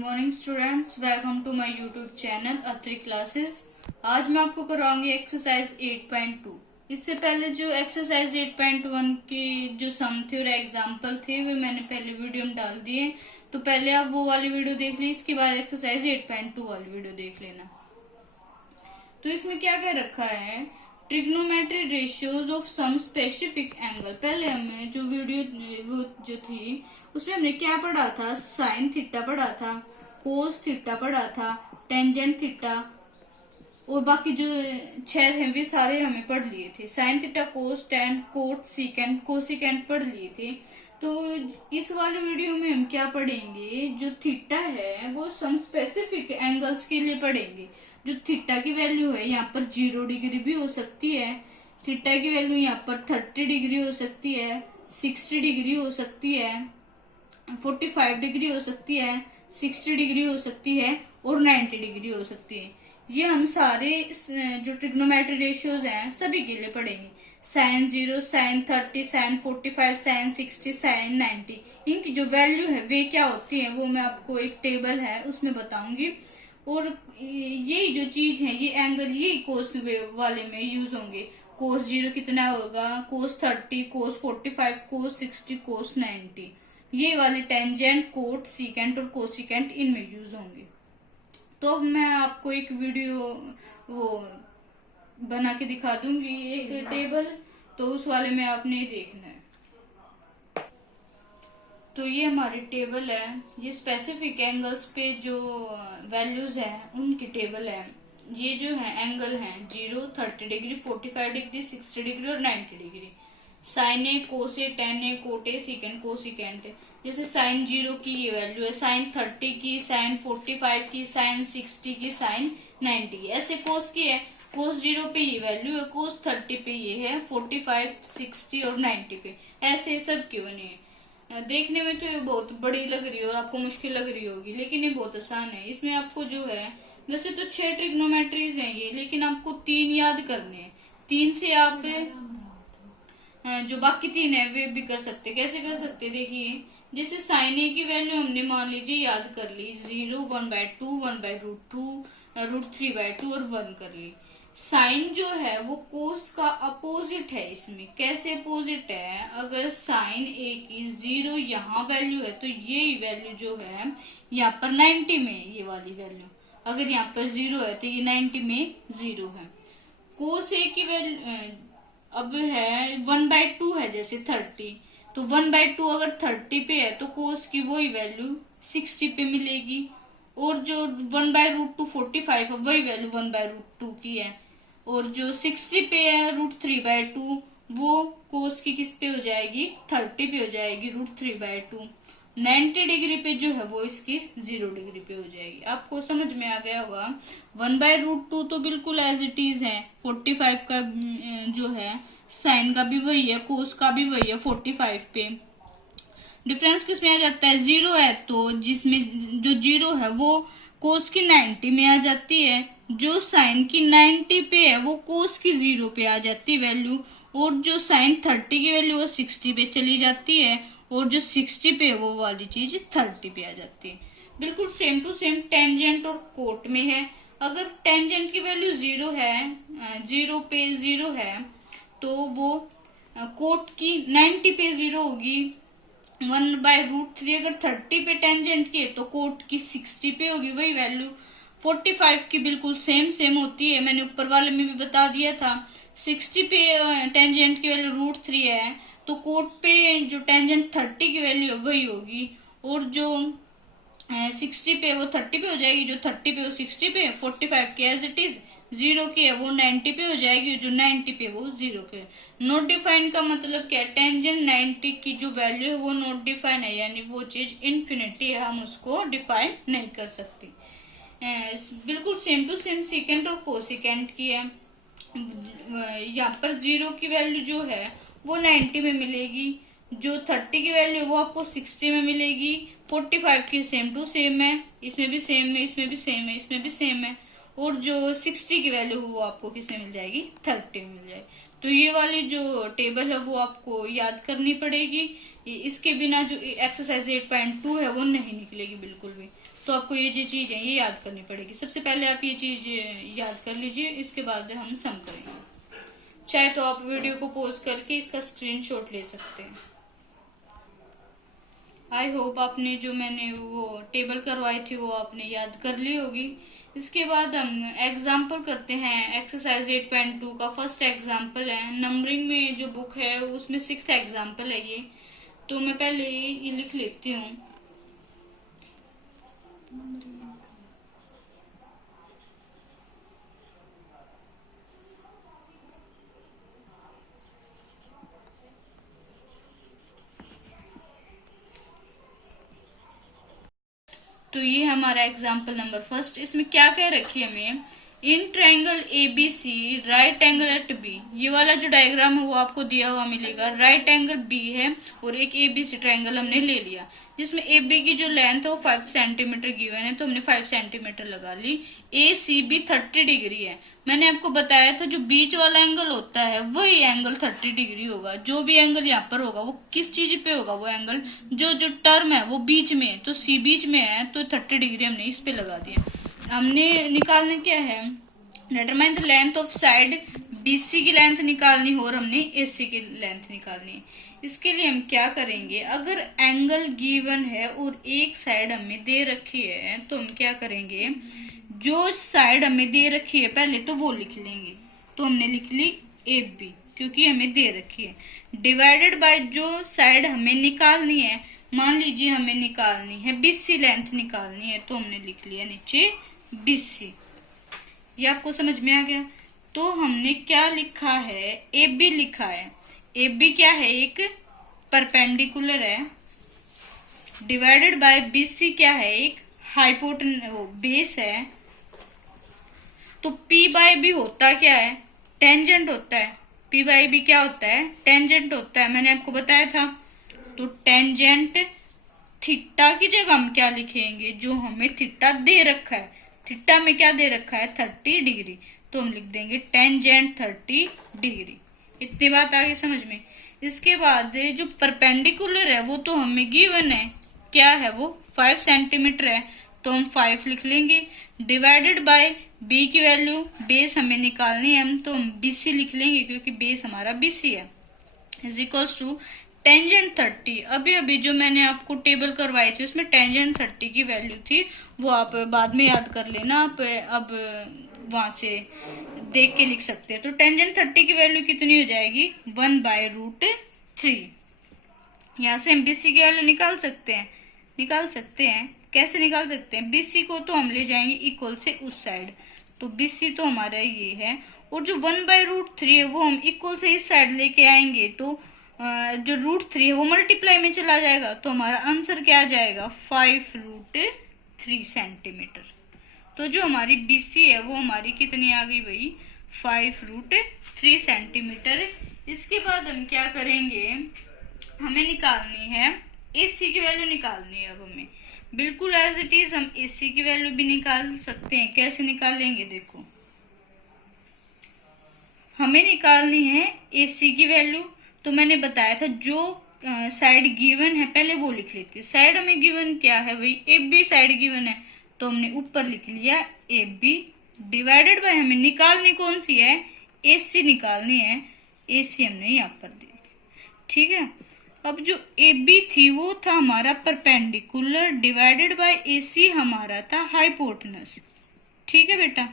Morning students, welcome to my YouTube channel Atri classes. आज मैं आपको कराऊंगी एक्सरसाइज 8.2। इससे पहले जो एक्सरसाइज 8.1 की जो सम थे और एग्जाम्पल थे वो मैंने पहले वीडियो में डाल दिए, तो पहले आप वो वाली वीडियो देख ली, इसके बाद एक्सरसाइज 8.2 वाली वीडियो देख लेना। तो इसमें क्या क्या रखा है, trigonometry ratios of some specific angle. पहले हमें जो वीडियो वो जो थी उसमें हमने क्या पढ़ा था, साइन थीटा पढ़ा था, कोस थीटा पढ़ा था, टेंजेंट थीटा और बाकी जो छह हैं वे सारे हमें पढ़ लिए थे। साइन थीटा, कोस, टेन, कोट, सीकेंट, कोसिकेंट पढ़ लिए थे। तो इस वाले वीडियो में हम क्या पढ़ेंगे, जो थीटा है वो सम स्पेसिफिक एंगल्स के लिए पढ़ेंगे। जो थीटा की वैल्यू है यहाँ पर 0 डिग्री भी हो सकती है, थीटा की वैल्यू यहाँ पर 30 डिग्री हो सकती है, 60 डिग्री हो सकती है, 45 डिग्री हो सकती है, 60 डिग्री हो सकती है और 90 डिग्री हो सकती है। ये हम सारे जो ट्रिग्नोमेट्री रेशियोज हैं सभी के लिए पढ़ेंगे। Sine 0, sine 30, sine 45, sine 60, sine 90, इनकी जो वैल्यू है वे क्या होती है वो मैं आपको एक टेबल है उसमें बताऊंगी। और ये जो चीज है, ये एंगल ये कोस वाले में यूज होंगे। कोस 0 कितना होगा, कोस 30, कोस 45, कोस 60, कोस 90, ये वाले टेंजेंट, कोट, सीकेंट और कोसिकेंट इनमें यूज होंगे। तो अब मैं आपको एक वीडियो वो बना के दिखा दूंगी, एक टेबल, तो उस वाले में आपने देखना है। तो ये हमारी टेबल है, ये स्पेसिफिक एंगल्स पे जो वैल्यूज है उनकी टेबल है। ये जो है एंगल है 0, 30 डिग्री, 45 डिग्री, 60 डिग्री और 90 degree. Sine A, cos A, tan A, cot A, secant, cosecant. जैसे साइन 0 की ये वैल्यू है, साइन 30 की, साइन 45 की, साइन 60 की, साइन 90 की। ऐसे कोस की है, कोस 0 पे ये वैल्यू है, कोस 30 पे ये है, 45, 60 और 90 पे ऐसे सब की बनी है। देखने में तो ये बहुत बड़ी लग रही है और आपको मुश्किल लग रही होगी, लेकिन ये बहुत आसान है। इसमें आपको जो है, वैसे तो 6 ट्रिग्नोमेट्रीज हैं ये, लेकिन आपको 3 याद करने हैं। 3 से आप जो बाकी 3 है वे भी कर सकते। कैसे कर सकते देखिए, जैसे साइन ए की वैल्यू हमने मान लीजिए याद कर ली 0, 1/2, 1/√2, √3/2 और 1 कर ली। साइन जो है वो कोस का अपोजिट है। इसमें कैसे अपोजिट है, अगर साइन ए की 0 यहाँ वैल्यू है तो ये वैल्यू जो है यहाँ पर 90 में, ये वाली वैल्यू अगर यहाँ पर 0 है तो ये 90 में 0 है। कोस ए की वैल्यू अब है 1/2 है, जैसे 30, तो 1/2 अगर 30 पे है तो कोस की वही वैल्यू 60 पे मिलेगी। और जो 1/√2 45 है वही वैल्यू 1/√2 की है। और जो 60 पे है √3/2 वो कोस की किस पे हो जाएगी, 30 पे हो जाएगी, √3/2। 90 डिग्री पे जो है वो इसकी 0 डिग्री पे हो जाएगी। आपको समझ में आ गया होगा। 1/√2 तो बिल्कुल एज इट इज है, 45 का जो है साइन का भी वही है, कोस का भी वही है 45 पे। डिफरेंस किस में आ जाता है, 0 है तो जिसमें जो 0 है वो कोस की 90 में आ जाती है, जो साइन की 90 पे है वो कोस की 0 पे आ जाती है वैल्यू, और जो साइन 30 की वैल्यू वो 60 पे चली जाती है, और जो 60 पे है वो वाली चीज 30 पे आ जाती है। बिल्कुल सेम टू सेम टेंजेंट और कोट में है। अगर टेंजेंट की वैल्यू 0 है, 0 पे 0 है, तो वो कोट की 90 पे 0 होगी। 1/√3 अगर 30 पे टेंजेंट की है तो कोट की 60 पे होगी वही वैल्यू। 45 की बिल्कुल सेम होती है, मैंने ऊपर वाले में भी बता दिया था। 60 पे टेंजेंट की वैल्यू √3 है तो कोट पे जो टेंजेंट 30 की वैल्यू है वही होगी। और जो 60 पे वो 30 पे हो जाएगी, जो 30 पे वो 60 पे, 45 की एज इट इज, 0 की है वो 90 पे हो जाएगी, जो 90 पे वो 0 के। नॉट डिफाइंड का मतलब क्या है, टेंजेंट 90 की जो वैल्यू है वो नॉट डिफाइन है, यानी वो चीज इन्फिनिटी है, हम उसको डिफाइन नहीं कर सकते। बिल्कुल सेम टू सेम सीकेंट और कोसिकेंट की है। यहाँ पर 0 की वैल्यू जो है वो 90 में मिलेगी, जो 30 की वैल्यू वो आपको 60 में मिलेगी, 45 की सेम टू सेम है, इसमें भी सेम है, इसमें भी सेम है, इसमें भी सेम है, और जो 60 की वैल्यू वो आपको किस में मिल जाएगी, 30 में मिल जाएगी। तो ये वाली जो टेबल है वो आपको याद करनी पड़ेगी। इसके बिना जो एक्सरसाइज 8.2 है वो नहीं निकलेगी बिल्कुल भी। तो आपको ये जो चीज है ये याद करनी पड़ेगी। सबसे पहले आप ये चीज याद कर लीजिए, इसके बाद हम सम करेंगे। चाहे तो आप वीडियो को पॉज करके इसका स्क्रीनशॉट ले सकते हैं। आई होप आपने जो मैंने वो टेबल करवाई थी वो आपने याद कर ली होगी। इसके बाद हम एग्जाम्पल करते हैं। एक्सरसाइज 8.2 का फर्स्ट एग्जाम्पल है, नंबरिंग में जो बुक है उसमें 6th एग्जाम्पल है ये। तो मैं पहले ये लिख लेती हूँ। तो ये हमारा एग्जाम्पल नंबर फर्स्ट। इसमें क्या कह रखी है हमें, in triangle A B C right angle at B. ये वाला जो डायग्राम है वो आपको दिया हुआ मिलेगा। राइट एंगल बी है और एक ए बी सी ट्रायंगल हमने ले लिया, जिसमें ए बी की जो लेंथ है वो 5 सेंटीमीटर गिवन है, तो हमने 5 सेंटीमीटर लगा ली। ए सी बी 30 डिग्री है। मैंने आपको बताया था जो बीच वाला एंगल होता है वही एंगल 30 डिग्री होगा। जो भी एंगल यहाँ पर होगा वो किस चीज पे होगा, वो एंगल जो जो टर्म है वो बीच में है, तो सी बीच में है तो 30 डिग्री हमने इस पे लगा दिया। हमने निकालना क्या है, determine the length of side. BC की लेंथ निकालनी हो और हमने एसी की लेंथ निकालनी है। इसके लिए हम क्या करेंगे, अगर एंगल गिवन है और एक साइड हमें दे रखी है तो हम क्या करेंगे, जो साइड हमें दे रखी है पहले तो वो लिख लेंगे। तो हमने लिख ली ए बी क्योंकि हमें दे रखी है, डिवाइडेड बाय जो साइड हमें निकालनी है। मान लीजिए हमें निकालनी है बीसी लेंथ निकालनी है, तो हमने लिख लिया नीचे बीसी। ये आपको समझ में आ गया। तो हमने क्या लिखा है, ए बी लिखा है। ए बी क्या है, एक परपेंडिकुलर है, डिवाइडेड बाय बीसी क्या है, एक हाइपोटेन वो बेस है। तो पी बाय बी होता क्या है, टेंजेंट होता है। पी बाय बी क्या होता है, टेंजेंट होता है, मैंने आपको बताया था। तो टेंजेंट थीटा की जगह हम क्या लिखेंगे, जो हमें थीटा दे रखा है। थीटा में क्या दे रखा है, 30 डिग्री, तो हम लिख देंगे टेंजेंट 30 डिग्री। इतनी बात आ गई समझ में। इसके बाद जो परपेंडिकुलर है वो तो हमें गिवन है, क्या है वो 5 सेंटीमीटर है, तो हम 5 लिख लेंगे। डिवाइडेड बाय बी की वैल्यू, बेस हमें निकालनी है तो हम बीसी लिख लेंगे क्योंकि बेस हमारा बीसी है, इज इक्वल्स टू टेंजेंट 30। अभी अभी जो मैंने आपको टेबल करवाई थी उसमें टेंजेंट 30 की वैल्यू थी, वो आप बाद में याद कर लेना। आप अब वहां से देख के लिख सकते हैं। तो टेंजेंट 30 की वैल्यू कितनी हो जाएगी, 1/√3। यहाँ से हम बीसी की वैल्यू निकाल सकते हैं। कैसे निकाल सकते हैं, बीसी को तो हम ले जाएंगे इक्वल से उस साइड, तो बीसी तो हमारा ये है, और जो 1/√3 है वो हम इक्वल से इस साइड लेके आएंगे, तो जो √3 है वो मल्टीप्लाई में चला जाएगा, तो हमारा आंसर क्या आ जाएगा, 5√3 सेंटीमीटर। तो जो हमारी बीसी है वो हमारी कितनी आ गई भाई, 5√3 सेंटीमीटर। इसके बाद हम क्या करेंगे, हमें निकालनी है एसी की वैल्यू निकालनी है। अब हमें बिल्कुल एज इट इज हम एसी की वैल्यू भी निकाल सकते हैं। कैसे निकालेंगे, देखो हमें निकालनी है एसी की वैल्यू। तो मैंने बताया था जो साइड गिवन है पहले वो लिख लेते। साइड हमें गिवन क्या है भाई, ए बी साइड गिवन है, तो हमने ऊपर लिख लिया ए बी, डिवाइडेड बाय हमें निकालनी कौन सी है, एसी निकालनी है। एसी हमने यहाँ पर दी, ठीक है। अब जो ए बी थी वो था हमारा परपेंडिकुलर, डिवाइडेड बाय एसी हमारा था हाइपोटेनस, ठीक है बेटा।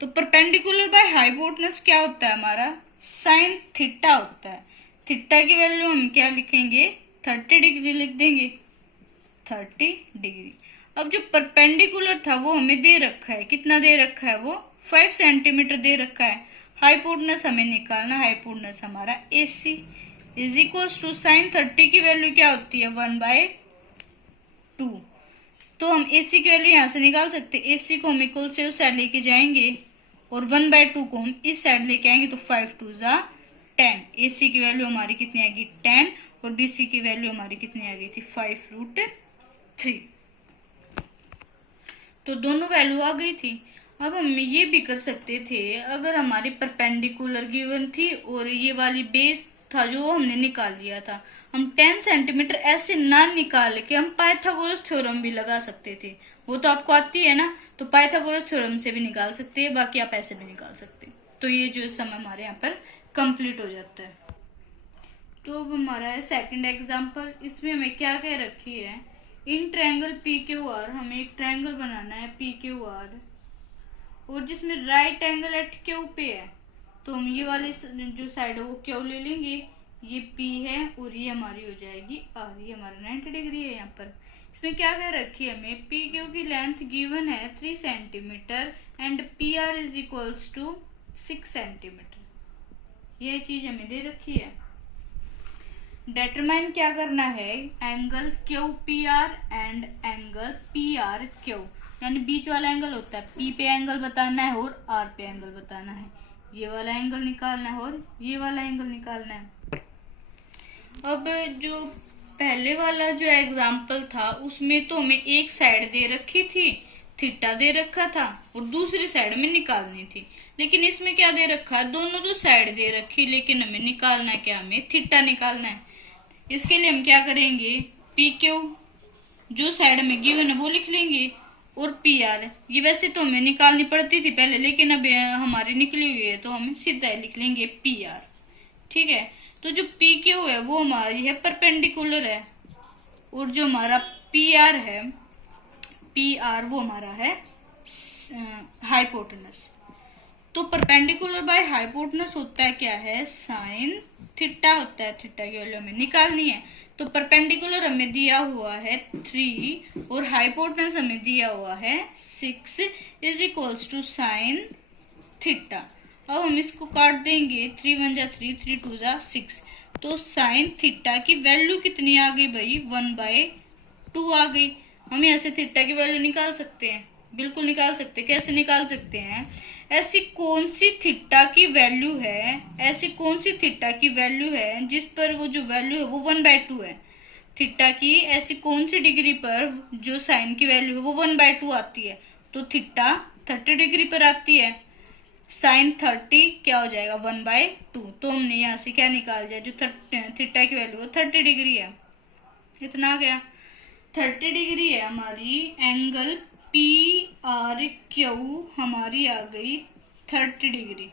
तो परपेंडिकुलर बाय हाइपोटेनस क्या होता है हमारा, साइन थीटा होता है। थीटा की वैल्यू हम क्या लिखेंगे, 30 डिग्री लिख देंगे, 30 डिग्री। अब जो परपेंडिकुलर था वो हमें दे रखा है, कितना दे रखा है, वो 5 सेंटीमीटर दे रखा है। हाइपोटेनस हमें निकालना, हाइपोटेनस हमारा AC is equals to sine 30 की वैल्यू क्या होती है, 1/2। तो हम एसी की वैल्यू यहाँ से निकाल सकते हैं। एसी को हम इक्वल से उस साइड लेके जाएंगे और 1/2 को हम इस साइड लेके आएंगे, तो 5 2 जा 10। एसी की वैल्यू हमारी कितनी आ गई, 10, और बीसी की वैल्यू हमारी कितनी आ गई थी, 5√3। तो दोनों वैल्यू आ गई थी। अब हम ये भी कर सकते थे, अगर हमारी परपेंडिकुलर गिवन थी और ये वाली बेस था जो हमने निकाल लिया था, हम 10 सेंटीमीटर ऐसे ना निकाल के हम पाइथागोरस थ्योरम भी लगा सकते थे। वो तो आपको आती है ना, तो पाइथागोरस थ्योरम से भी निकाल सकते हैं, बाकी आप ऐसे भी निकाल सकते हैं। तो ये जो समय हमारे यहाँ पर कंप्लीट हो जाता है। तो अब हमारा है सेकंड एग्जाम्पल। इसमें हमें क्या कह रखी है, in triangle P Q R, हमें एक ट्रायंगल बनाना है पी क्यू आर, और जिसमें राइट एंगल एट क्यू पे है, तो हम ये वाली जो साइड है वो क्यू ले लेंगे, ये पी है और ये हमारी हो जाएगी आर, ये हमारा 90 डिग्री है। यहाँ पर इसमें क्या कह रखी है, हमें पी क्यू की लेंथ गिवन है 3 centimetre and P R is equals to 6 centimetre. यह चीज हमें दे रखी है। डेटरमाइन क्या करना है, angle Q P R and angle P R Q, यानी बीच वाला एंगल होता है, पी पे एंगल बताना है और आर पे एंगल बताना है। ये वाला एंगल निकालना है और ये वाला एंगल निकालना है। अब जो पहले वाला जो एग्जाम्पल था उसमें तो हमें एक साइड दे रखी थी, थीटा दे रखा था, और दूसरी साइड में निकालनी थी। लेकिन इसमें क्या दे रखा है, दोनों तो साइड दे रखी, लेकिन हमें निकालना है क्या, हमें थीटा निकालना है। इसके लिए हम क्या करेंगे, पी क्यू जो साइड में गिवन है वो लिख लेंगे, और पी आर ये वैसे तो हमें निकालनी पड़ती थी पहले, लेकिन अब हमारी निकली हुई है तो हम सीधा लिख लेंगे पी आर। ठीक है, तो जो पी क्यू है वो हमारी है परपेंडिकुलर है, और जो हमारा पी आर है, पी आर वो हमारा है हाइपोटेनस। तो परपेंडिकुलर बाय हाइपोटेनस होता है क्या है, साइन थीटा होता है। थीटा की वैल्यू हमें निकालनी है। तो परपेंडिकुलर हमें दिया हुआ है 3 और हाइपोटेनस हमें दिया हुआ है 6 is equals to sine theta. अब हम इसको काट देंगे, 3 1 जा 3, 3 2 जा 6। तो साइन थीटा की वैल्यू कितनी आ गई भाई, 1/2 आ गई। हम यहाँ से थीटा की वैल्यू निकाल सकते हैं, बिल्कुल निकाल सकते हैं। कैसे निकाल सकते हैं, ऐसी कौन सी थीटा की वैल्यू है, ऐसी कौन सी थीटा की वैल्यू है जिस पर वो जो वैल्यू है वो 1/2 है। थीटा की ऐसी कौन सी डिग्री पर जो साइन की वैल्यू है वो 1/2 आती है, तो थीटा 30 डिग्री पर आती है। साइन 30 क्या हो जाएगा, 1/2। तो हमने यहाँ से क्या निकाल दिया, जो थीटा की वैल्यू है 30 डिग्री है। इतना आ गया, 30 डिग्री है हमारी एंगल पी आर क्यू, हमारी आ गई 30 डिग्री।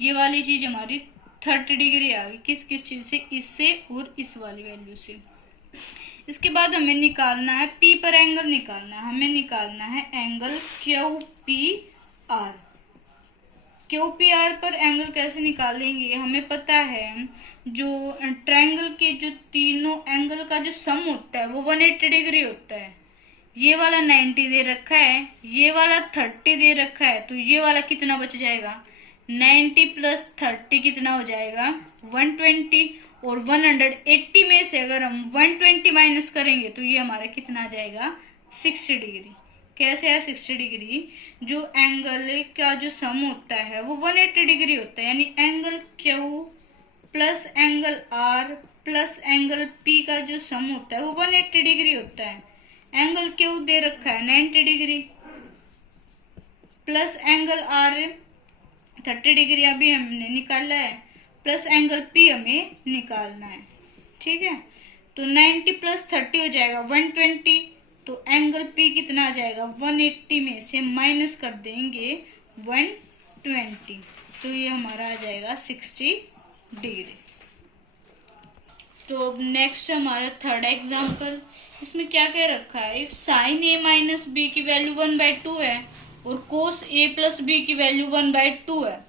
ये वाली चीज हमारी 30 डिग्री आ गई, किस किस चीज से, इससे और इस वाली वैल्यू से। इसके बाद हमें निकालना है पी पर एंगल निकालना है, हमें निकालना है angle Q P R. Q P R पर एंगल कैसे निकालेंगे, हमें पता है जो ट्रायंगल के जो तीनों एंगल का जो सम होता है वो 180 डिग्री होता है। ये वाला 90 दे रखा है, ये वाला 30 दे रखा है, तो ये वाला कितना बच जाएगा, 90 + 30 कितना हो जाएगा, 120। और 180 में से अगर हम 120 माइनस करेंगे तो ये हमारा कितना आ जाएगा, 60 डिग्री। कैसे है 60 डिग्री, जो एंगल का जो सम होता है वो 180 डिग्री होता है, यानी angle Q plus angle R plus angle P का जो सम होता है वो 180 डिग्री होता है। एंगल क्यू दे रखा है 90 degree plus angle R 30 degree अभी हमने निकाला है, प्लस एंगल पी हमें निकालना है। ठीक है, तो 90 + 30 हो जाएगा 120। तो एंगल पी कितना आ जाएगा, 180 में से माइनस कर देंगे 120, तो ये हमारा आ जाएगा 60 डिग्री। तो अब नेक्स्ट हमारा थर्ड एग्जाम्पल। इसमें क्या कह रखा है, if sine A minus B की वैल्यू 1/2 है और कोस ए प्लस बी की वैल्यू 1/2 है,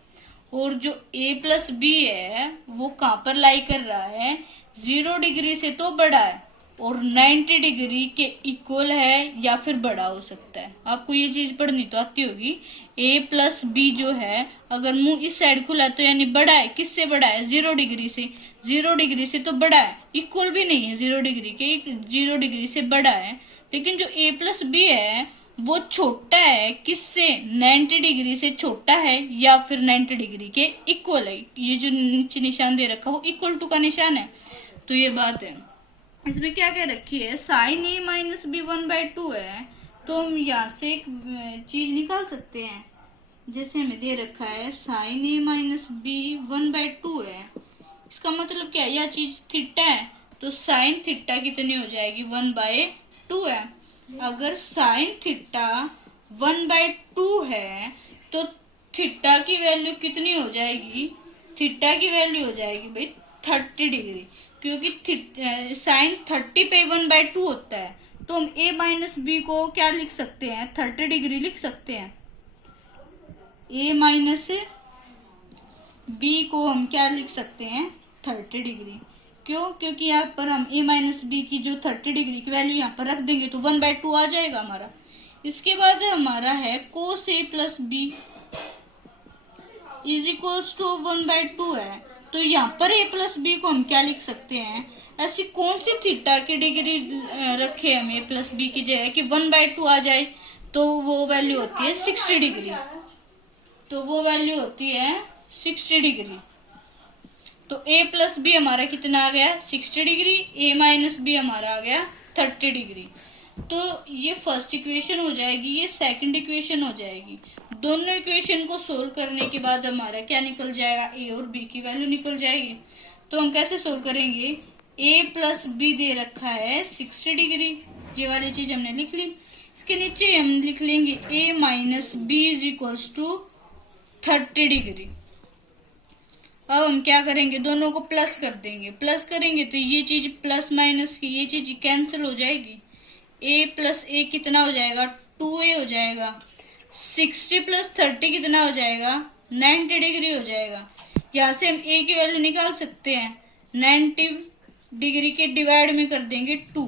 और जो a प्लस बी है वो कहाँ पर लाई कर रहा है, 0 डिग्री से तो बड़ा है और 90 डिग्री के इक्वल है या फिर बड़ा हो सकता है। आपको ये चीज पढ़नी तो आती होगी। a प्लस बी जो है अगर मुंह इस साइड खुला है तो यानी बड़ा है, किससे बड़ा है, 0 डिग्री से। 0 डिग्री से तो बड़ा है, इक्वल भी नहीं है 0 डिग्री के, 0 डिग्री से बड़ा है। लेकिन जो a प्लस बी है वो छोटा है किससे, 90 डिग्री से छोटा है या फिर 90 डिग्री के इक्वल है। ये जो नीचे निशान दे रखा वो इक्वल टू का निशान है। तो ये बात है। इसमें क्या क्या रखी है, साइन ए माइनस बी 1/2 है, तो हम यहाँ से एक चीज निकाल सकते हैं, जैसे हमें दे रखा है साइन ए माइनस बी 1/2 है, इसका मतलब क्या है, यह चीज थीटा है तो साइन थीटा कितनी हो जाएगी 1/2 है। अगर साइन थीटा 1/2 है तो थीटा की वैल्यू कितनी हो जाएगी, थीटा की वैल्यू हो जाएगी भाई 30 डिग्री, क्योंकि साइन 30 पे 1/2 होता है, तो हम a माइनस बी को क्या लिख सकते हैं, 30 डिग्री लिख सकते हैं। a माइनस बी को हम क्या लिख सकते हैं, 30 डिग्री। क्यों, क्योंकि यहाँ पर हम a माइनस बी की जो 30 डिग्री की वैल्यू यहाँ पर रख देंगे तो 1/2 आ जाएगा हमारा। इसके बाद हमारा है cos a plus B is equals to 1/2 है, तो यहाँ पर a प्लस बी को हम क्या लिख सकते हैं, ऐसी कौन सी थीटा की डिग्री रखे हम a प्लस बी की जगह कि 1/2 आ जाए, तो वो वैल्यू होती है 60 डिग्री, तो वो वैल्यू होती है 60 डिग्री। तो a प्लस बी हमारा कितना आ गया 60 डिग्री, a माइनस बी हमारा आ गया 30 डिग्री। तो ये फर्स्ट इक्वेशन हो जाएगी, ये सेकंड इक्वेशन हो जाएगी। दोनों इक्वेशन को सोल्व करने के बाद हमारा क्या निकल जाएगा, a और b की वैल्यू निकल जाएगी। तो हम कैसे सोल्व करेंगे, a प्लस बी दे रखा है 60 डिग्री, ये वाली चीज हमने लिख ली। इसके नीचे हम लिख लेंगे a minus B is equals to 30 degree. अब हम क्या करेंगे, दोनों को प्लस कर देंगे, प्लस करेंगे तो ये चीज प्लस माइनस की ये चीज कैंसिल हो जाएगी, a प्लस ए कितना हो जाएगा 2a हो जाएगा, 60 प्लस 30 कितना हो जाएगा 90 डिग्री हो जाएगा। यहाँ से हम a की वैल्यू निकाल सकते हैं, 90 डिग्री के डिवाइड में कर देंगे 2,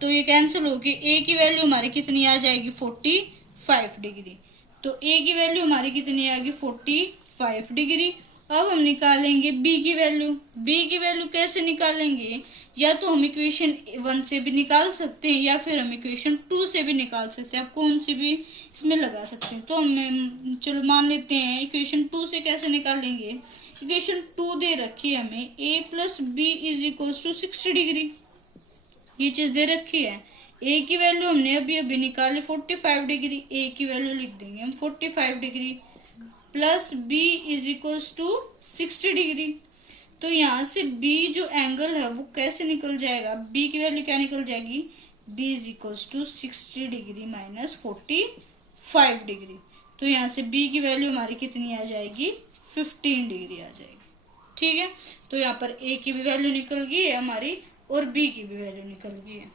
तो ये कैंसिल होगी, a की वैल्यू हमारी कितनी आ जाएगी 45 डिग्री। तो a की वैल्यू हमारी कितनी आएगी 45 डिग्री। अब हम निकालेंगे b की वैल्यू, b की वैल्यू कैसे निकालेंगे, या तो हम इक्वेशन 1 से भी निकाल सकते हैं या फिर हम इक्वेशन 2 से भी निकाल सकते हैं, आप कौन सी भी इसमें लगा सकते हैं। तो हम चलो मान लेते हैं इक्वेशन 2 से कैसे निकालेंगे, इक्वेशन 2 दे रखी है हमें a plus B is equals to 60 degree, ये चीज दे रखी है। a की वैल्यू हमने अभी अभी निकाली 45 डिग्री, a की वैल्यू लिख देंगे हम 45 degree plus b is equals to 60 degree. तो यहाँ से b जो एंगल है वो कैसे निकल जाएगा, b की वैल्यू क्या निकल जाएगी, b is equals to 60 degree minus 45 degree. तो यहाँ से b की वैल्यू हमारी कितनी आ जाएगी 15 डिग्री आ जाएगी। ठीक है, तो यहाँ पर a की भी वैल्यू निकल गई है हमारी और b की भी वैल्यू निकल गई है।